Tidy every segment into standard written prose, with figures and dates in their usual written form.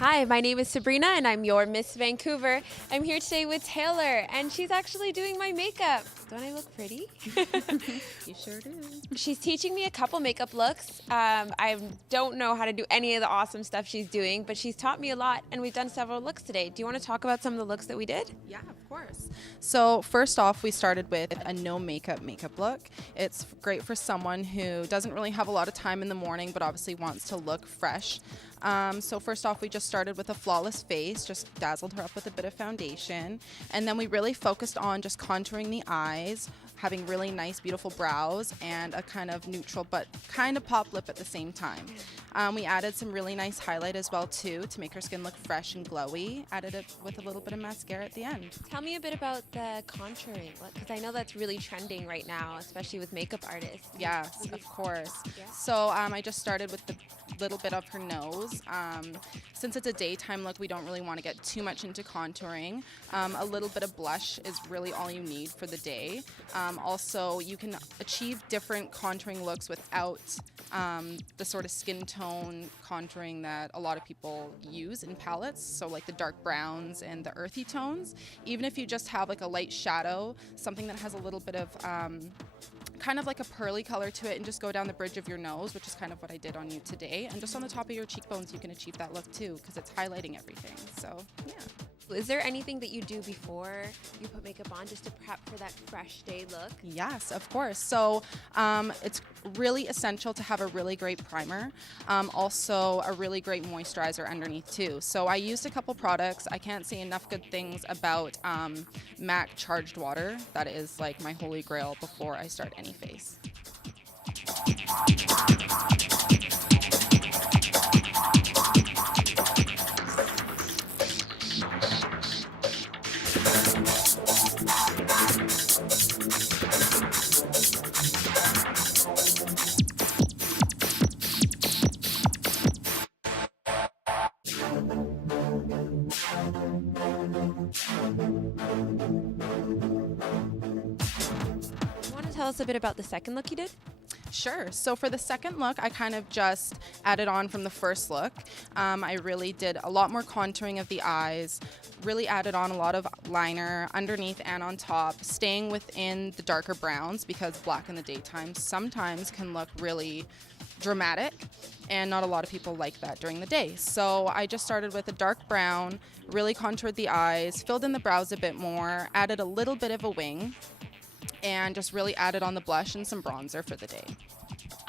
Hi, my name is Sabrina and I'm your Miss Vancouver. I'm here today with Taylor and she's actually doing my makeup. Don't I look pretty? You sure do. She's teaching me a couple makeup looks. I don't know how to do any of the awesome stuff she's doing, but she's taught me a lot and we've done several looks today. Do you want to talk about some of the looks that we did? Yeah, of course. So first off, we started with a no makeup look. It's great for someone who doesn't really have a lot of time in the morning, but obviously wants to look fresh. So first off, we just started with a flawless face, just dazzled her up with a bit of foundation. And then we really focused on just contouring the eyes, having really nice, beautiful brows, and a kind of neutral but kind of pop lip at the same time. We added some really nice highlight as well too to make her skin look fresh and glowy. Added it with a little bit of mascara at the end. Tell me a bit about the contouring look, because I know that's really trending right now, especially with makeup artists. Yes, of course. Yeah. So I just started with the little bit of her nose. Since it's a daytime look, we don't really want to get too much into contouring. A little bit of blush is really all you need for the day. Also, you can achieve different contouring looks without the sort of skin tone contouring that a lot of people use in palettes, so like the dark browns and the earthy tones. Even if you just have like a light shadow, something that has a little bit of kind of like a pearly color to it, and just go down the bridge of your nose, which is kind of what I did on you today, and just on the top of your cheekbones you can achieve that look too, because it's highlighting everything. So yeah. Is there anything that you do before you put makeup on just to prep for that fresh day look? Yes, of course. So it's really essential to have a really great primer, also a really great moisturizer underneath too. So I used a couple products. I can't say enough good things about MAC Charged Water. That is like my holy grail before I start any face. Want to tell us a bit about the second look you did? Sure. So for the second look, I kind of just added on from the first look. I really did a lot more contouring of the eyes, really added on a lot of liner underneath and on top, staying within the darker browns, because black in the daytime sometimes can look really dramatic, and not a lot of people like that during the day. So I just started with a dark brown, really contoured the eyes, filled in the brows a bit more, added a little bit of a wing, and just really added on the blush and some bronzer for the day.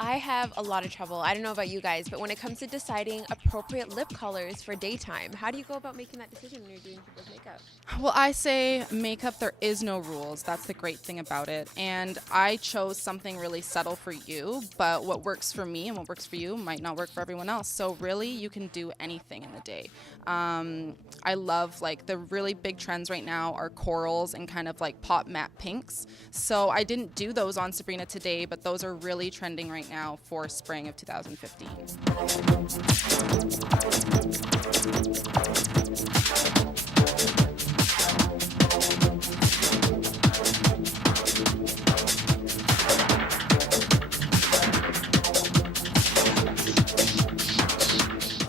I have a lot of trouble. I don't know about you guys, but when it comes to deciding appropriate lip colors for daytime, how do you go about making that decision when you're doing people's makeup? Well, I say makeup, there is no rules. That's the great thing about it. And I chose something really subtle for you, but what works for me and what works for you might not work for everyone else. So really, you can do anything in the day. I love, like, the really big trends right now are corals and kind of like pop matte pinks. So I didn't do those on Sabrina today, but those are really trending right now for spring of 2015.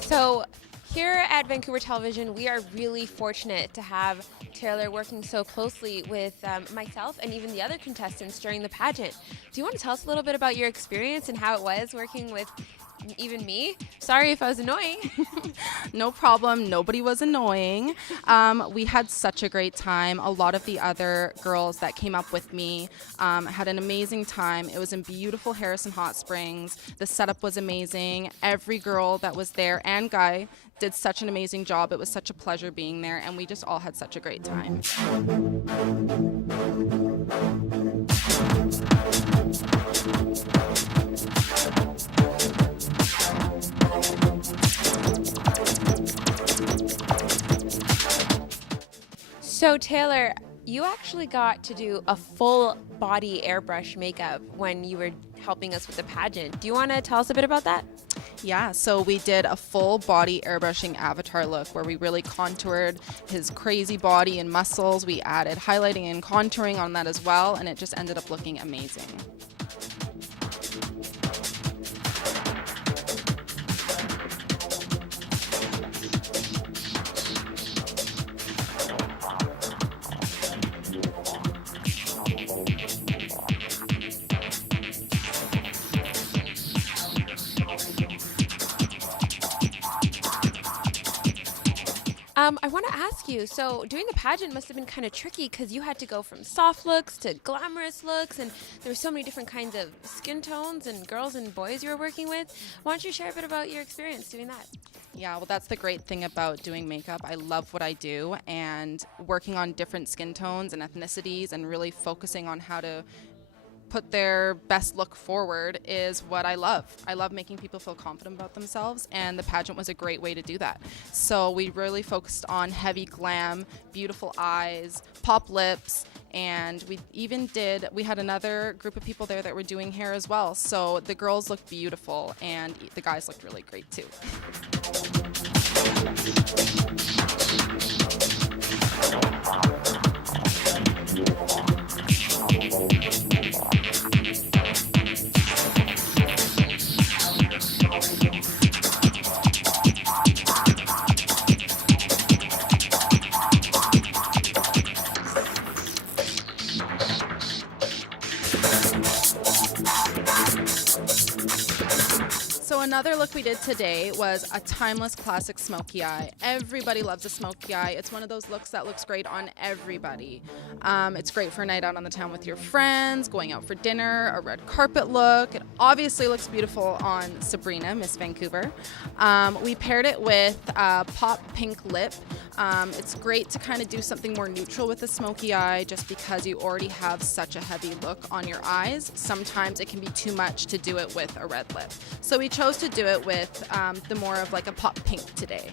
So here at Vancouver Television, we are really fortunate to have Taylor working so closely with myself and even the other contestants during the pageant. Do you want to tell us a little bit about your experience and how it was working with Even me? Sorry if I was annoying. No problem. Nobody was annoying. We had such a great time. A lot of the other girls that came up with me had an amazing time. It was in beautiful Harrison Hot Springs. The setup was amazing. Every girl that was there and guy did such an amazing job. It was such a pleasure being there, and we just all had such a great time. So Taylor, you actually got to do a full body airbrush makeup when you were helping us with the pageant. Do you want to tell us a bit about that? Yeah, so we did a full body airbrushing avatar look where we really contoured his crazy body and muscles. We added highlighting and contouring on that as well, and it just ended up looking amazing. I want to ask you, so doing the pageant must have been kind of tricky because you had to go from soft looks to glamorous looks, and there were so many different kinds of skin tones and girls and boys you were working with. Why don't you share a bit about your experience doing that? Yeah, well, that's the great thing about doing makeup. I love what I do, and working on different skin tones and ethnicities and really focusing on how to put their best look forward is what I love. I love making people feel confident about themselves, and the pageant was a great way to do that. So we really focused on heavy glam, beautiful eyes, pop lips, and we had another group of people there that were doing hair as well. So the girls looked beautiful and the guys looked really great too. So another look we did today was a timeless classic smoky eye. Everybody loves a smoky eye. It's one of those looks that looks great on everybody. It's great for a night out on the town with your friends, going out for dinner, a red carpet look. It obviously looks beautiful on Sabrina, Miss Vancouver. We paired it with a pop pink lip. It's great to kind of do something more neutral with the smoky eye just because you already have such a heavy look on your eyes. Sometimes it can be too much to do it with a red lip. So we chose to do it with the more of like a pop pink today.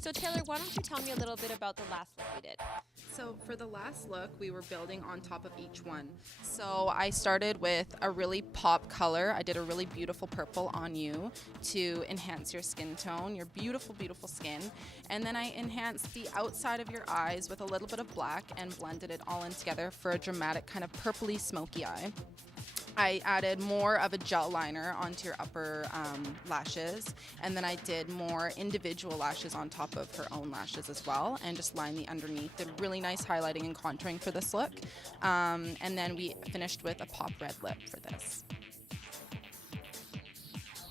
So Taylor, why don't you tell me a little bit about the last look we did? So for the last look, we were building on top of each one. So I started with a really pop color. I did a really beautiful purple on you to enhance your skin tone, your beautiful, beautiful skin. And then I enhanced the outside of your eyes with a little bit of black and blended it all in together for a dramatic kind of purpley smoky eye. I added more of a gel liner onto your upper lashes, and then I did more individual lashes on top of her own lashes as well, and just lined the underneath. Did really nice highlighting and contouring for this look, and then we finished with a pop red lip for this.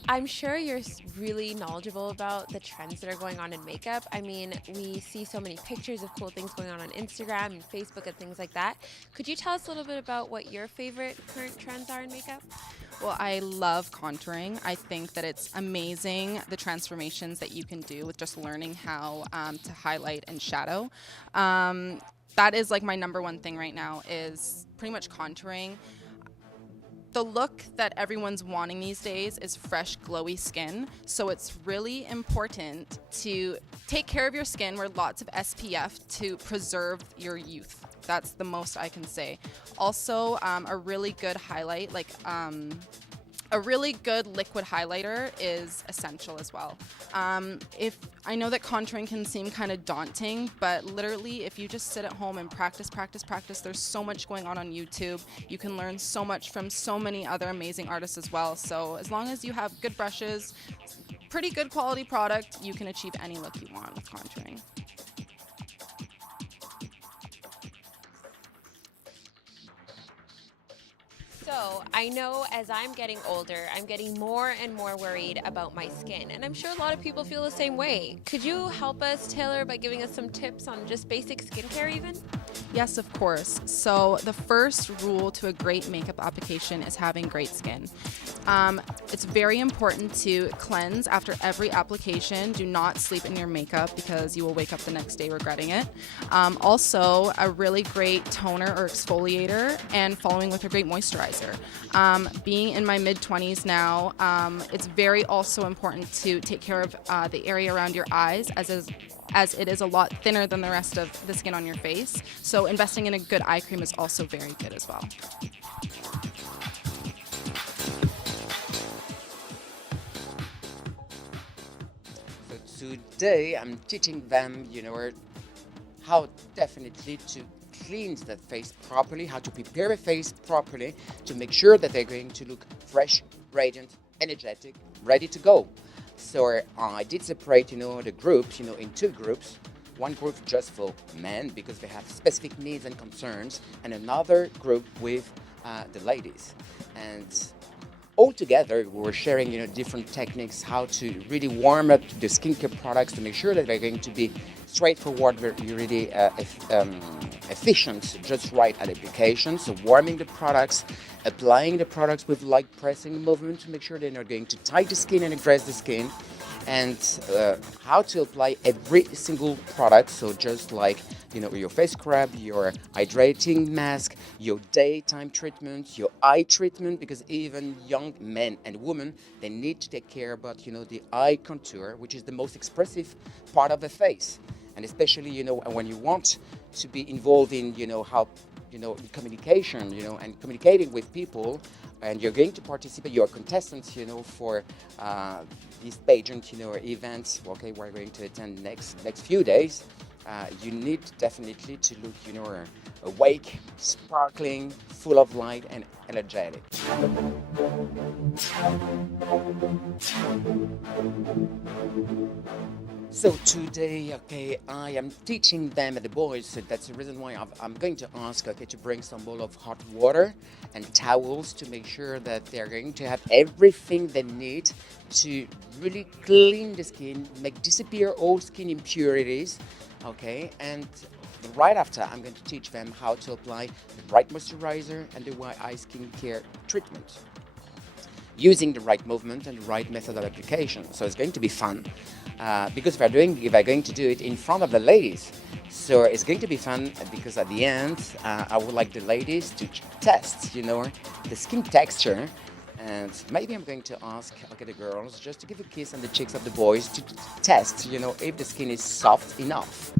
I'm sure you're really knowledgeable about the trends that are going on in makeup. I mean, we see so many pictures of cool things going on Instagram and Facebook and things like that. Could you tell us a little bit about what your favorite current trends are in makeup? Well, I love contouring. I think that it's amazing the transformations that you can do with just learning how to highlight and shadow. That is like my number one thing right now is pretty much contouring. The look that everyone's wanting these days is fresh, glowy skin. So it's really important to take care of your skin, wear lots of SPF to preserve your youth. That's the most I can say. Also, a really good highlight, like A really good liquid highlighter is essential as well. If I know that contouring can seem kind of daunting, but literally if you just sit at home and practice, there's so much going on YouTube. You can learn so much from so many other amazing artists as well. So as long as you have good brushes, pretty good quality product, you can achieve any look you want with contouring. So I know as I'm getting older, I'm getting more and more worried about my skin. And I'm sure a lot of people feel the same way. Could you help us, Taylor, by giving us some tips on just basic skincare even? Yes, of course. So the first rule to a great makeup application is having great skin. It's very important to cleanse after every application. Do not sleep in your makeup because you will wake up the next day regretting it. Also, a really great toner or exfoliator and following with a great moisturizer. Being in my mid-20s now, it's very also important to take care of the area around your eyes as it is a lot thinner than the rest of the skin on your face. So investing in a good eye cream is also very good as well. So today I'm teaching them, how definitely to cleanse the face properly, how to prepare a face properly to make sure that they're going to look fresh, radiant, energetic, ready to go. So I did separate, the groups, in two groups. One group just for men because they have specific needs and concerns, and another group with the ladies. And all together, we were sharing, different techniques, how to really warm up the skincare products to make sure that they're going to be straightforward, really efficient, just right at application. So warming the products, applying the products with light pressing movement to make sure they're not going to tie the skin and aggress the skin, and how to apply every single product. So just like, your face scrub, your hydrating mask, your daytime treatment, your eye treatment, because even young men and women, they need to take care about, the eye contour, which is the most expressive part of the face. And especially, when you want to be involved in, how, communication, and communicating with people, and you're going to participate, you're contestants, for these pageant, events, okay, we're going to attend next few days. You need definitely to look, awake, sparkling, full of light, and energetic. So today, okay, I am teaching them, the boys, so that's the reason why I'm going to ask, okay, to bring some bowl of hot water and towels to make sure that they're going to have everything they need to really clean the skin, make disappear all skin impurities, okay, and right after I'm going to teach them how to apply the right moisturizer and the right eye skincare treatment, using the right movement and the right method of application. So it's going to be fun because they're going to do it in front of the ladies. So it's going to be fun because at the end, I would like the ladies to test, the skin texture. And maybe I'm going to ask, okay, the girls just to give a kiss on the cheeks of the boys to test, if the skin is soft enough.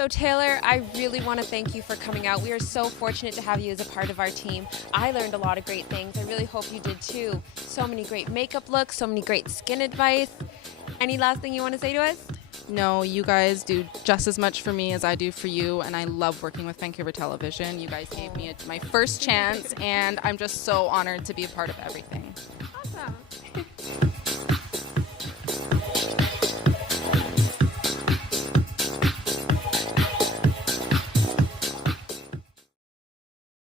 So Taylor, I really want to thank you for coming out. We are so fortunate to have you as a part of our team. I learned a lot of great things. I really hope you did too. So many great makeup looks, so many great skin advice. Any last thing you want to say to us? No, you guys do just as much for me as I do for you, and I love working with Vancouver Television. You guys gave me my first chance, and I'm just so honored to be a part of everything. Awesome.